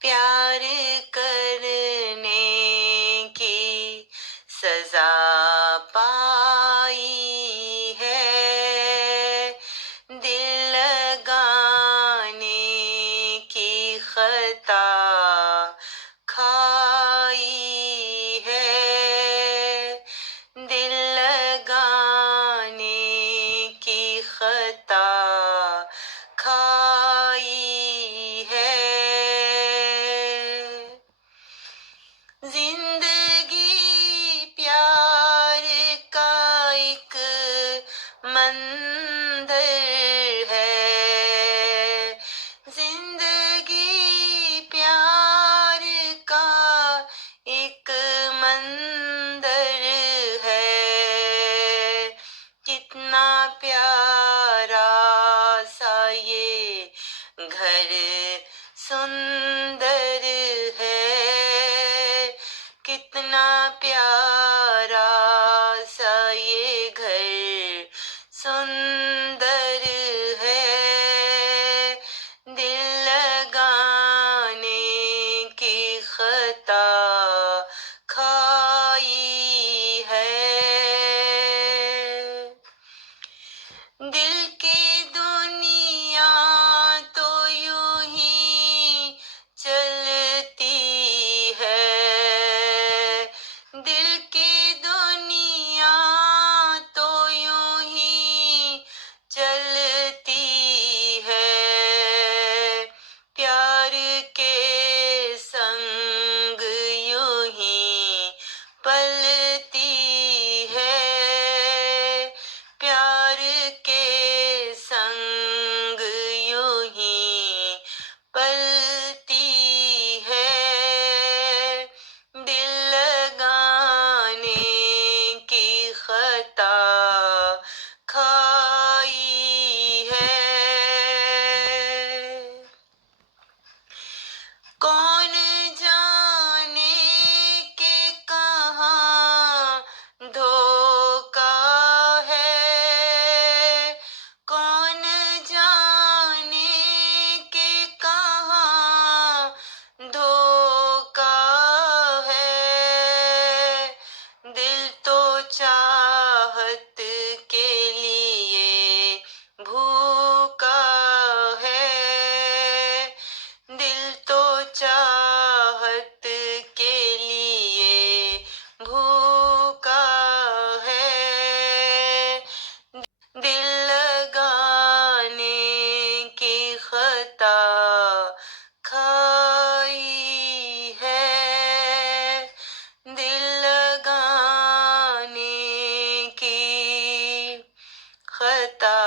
پیار کرنے کی سزا پائی ہے، دل لگانے کی خطا کھائی ہے، دل لگانے کی خطا کھائی ہے۔ زندگی پیار کا ایک مندر ہے، زندگی پیار کا ایک مندر ہے، کتنا پیارا سا یہ گھر سندر ہے، کتنا پیارا سا یہ گھر سندر ہے، دل لگانے کی خطا کھائی ہے۔ دل کی دنیا تو یوں ہی چلتی ہے، دل کی دنیا تو یوں ہی چلتی ہے، پیار کے سنگ یوں ہی پلتی ہے، پیار کے سنگ یوں ہی پلتی ہے، دل لگانے کی خطا کھائی ہے۔ کون جانے کہ کہاں دھوکا ہے، کون جانے کہ کہاں دھوکا ہے، دل تو چاہت کے لیے بھوکا ہے، دل تو چاہت کے لیے بھوکا ہے، دل لگانے کی خطا کھائی ہے، دل لگانے کی خطا